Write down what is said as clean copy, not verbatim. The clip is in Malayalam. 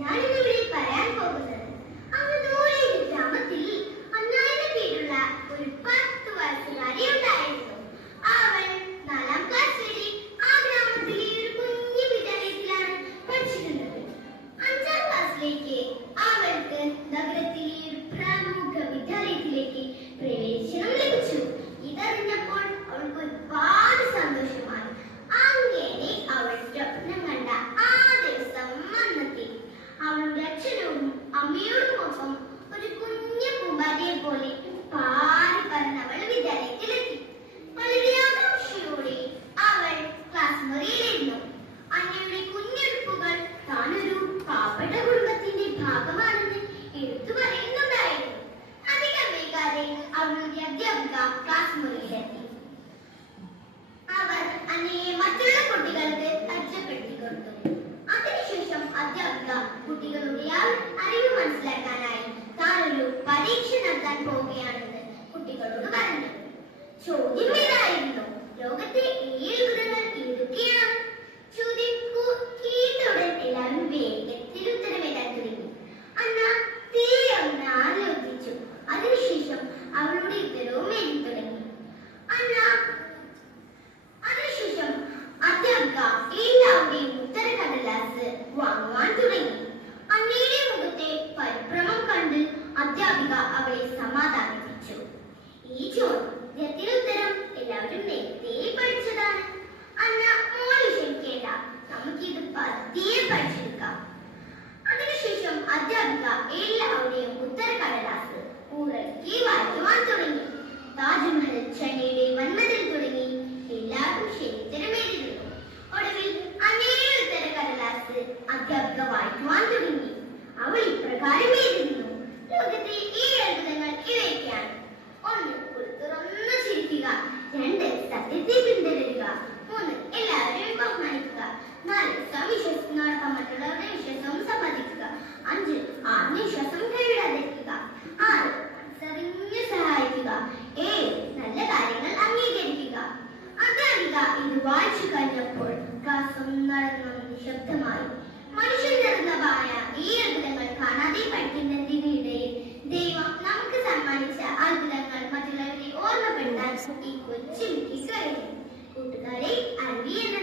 ഞാനിന്നിവിടെ പറയാൻ പോകുന്നത് അങ്ങ് ദൂരെ ഒരു ഗ്രാമത്തിൽ അന്നായുടെ പേരുള്ള ഒരു 10 വയസ്സുകാരി ഉണ്ടായിരുന്നു. അവൾ 4ാം ക്ലാസ് വരെ ആ ഗ്രാമത്തിലെ ഒരു കുഞ്ഞു വിദ്യാലയത്തിലാണ് പഠിച്ചിരുന്നത്. 5ാം ക്ലാസ്സിലേക്ക് അവൾക്ക് നഗരത്തിലെ ഒരു പ്രമുഖ വിദ്യാലയത്തിലേക്ക് പ്രവേശനം ലഭിച്ചു. ഇതറിഞ്ഞപ്പോൾ അവൾക്ക് ഒരുപാട് സന്തോഷമായി. അങ്ങനെ അവൾ സ്വപ്നം കണ്ട ആ ദിവസം വന്നെത്തി. അവളുടെ അച്ഛനും അമ്മയോടുമൊപ്പം ഒരു കുഞ്ഞു പൂമ്പാറ്റയെ പോലെ പാറി പറന്നവൾ വിദ്യാലയത്തിലെത്തി. വളരെ ആകാംക്ഷയോടെ അവൾ ക്ലാസ് മുറിയിലിരുന്നു. അന്നയുടെ കുഞ്ഞെടുപ്പുകൾ താനൊരു പാവപ്പെട്ട കുടുംബത്തിന്റെ ഭാഗമാണെന്ന് എടുത്തു പറയുന്നുണ്ടായിരുന്നു. അധികം വൈകാതെ അവളുടെ അധ്യാപിക ക്ലാസ് മുറിയിലെത്തി. അവർ അന്നയെ മറ്റുള്ള കുട്ടികൾക്ക് പരിചയപ്പെടുത്തി കൊടുത്തു. അതിനുശേഷം അധ്യാപിക കുട്ടികളുടെ അറിവ് മനസ്സിലാക്കാനായി താനൊരു പരീക്ഷ നടത്താൻ പോവുകയാണെന്ന് കുട്ടികളോട് പറഞ്ഞു. ചോദ്യം ഇതായിരുന്നു: ലോകത്തെ 7 ഗ്രഹങ്ങൾ ഏതൊക്കെയാണ്? ചോദ്യം കേട്ടയുടൻ എല്ലാവരും വേഗത്തിൽ ഉത്തരമെഴുതാൻ തുടങ്ങി. അന്ന തീരെ ഒന്ന് ആലോചിച്ചു. അതിനുശേഷം അവളുടെ ഉത്തരവും എഴുതി തുടങ്ങി. അതിനുശേഷം അധ്യാപിക എല്ലാവരുടെയും ഉത്തരക്കടലാസ് വാങ്ങുവാൻ തുടങ്ങി. അന്നയുടെ മുഖത്തെ പരിഭ്രമം കണ്ട് അധ്യാപിക അവളെ സമാധാനിപ്പിച്ചു. ഈ ചോദ്യത്തിന് ഉത്തരം എല്ലാവരും നേരത്തെ പഠിച്ചതാണ്. അന്ന മോൾ വിഷമിക്കേണ്ട, നമുക്കിത് പതിയെ പഠിച്ചെടുക്കാം. അതിനുശേഷം അധ്യാപിക എല്ലാവരുടെയും ഉത്തരക്കടലാസ് ഉറക്കി വായിക്കുവാൻ തുടങ്ങി. താജ്മഹൽ, ചെന്നൈയുടെ വൻമതിൽ തുടങ്ങി എല്ലാവരും ശരിത്തരം എഴുതിയിരുന്നു. ഒടുവിൽ അന്നയുടെ ഉത്തരക്കടലാസ് അധ്യാപിക വായിക്കുവാൻ തുടങ്ങി. അവൾ ഇപ്രകാരം എഴുതിയിരുന്നു: ലോകത്തെ 7 അത്ഭുതങ്ങൾ ഇവയൊക്കെയാണ്. 1. തുറന്നു ചിരിക്കുക. 2. സത്യത്തെ പിന്തുടരുക. 3. എല്ലാവരെയും ബഹുമാനിക്കുക. 4. സ്വവിശ്വാസത്തിനോടൊപ്പം മറ്റുള്ളവരുടെ വിശ്വാസവും സമ്മതിക്കുക. 5. ആത്മവിശ്വാസം കൈവിടാതിരിക്കുക. 6. മനസ്സറിഞ്ഞ് സഹായിക്കുക. 7. നല്ല കാര്യങ്ങൾ അംഗീകരിക്കുക. അധ്യാപിക ഇത് വായിച്ചു കഴിഞ്ഞപ്പോൾ ക്ലാസ് നടന്നു നിശബ്ദമായി. മനുഷ്യൻ നിർഗമായ ഈ അത്ഭുതങ്ങൾ കാണാതെ പഠിക്കുന്നതിനിടയിൽ ദൈവം നമുക്ക് സമ്മാനിച്ച അത്ഭുതങ്ങൾ മറ്റുള്ളവരെ ഓർമ്മപ്പെടുത്താൻ ഈ കൊച്ചു കഴിഞ്ഞു. കൂട്ടുകാരെ, അറിവ്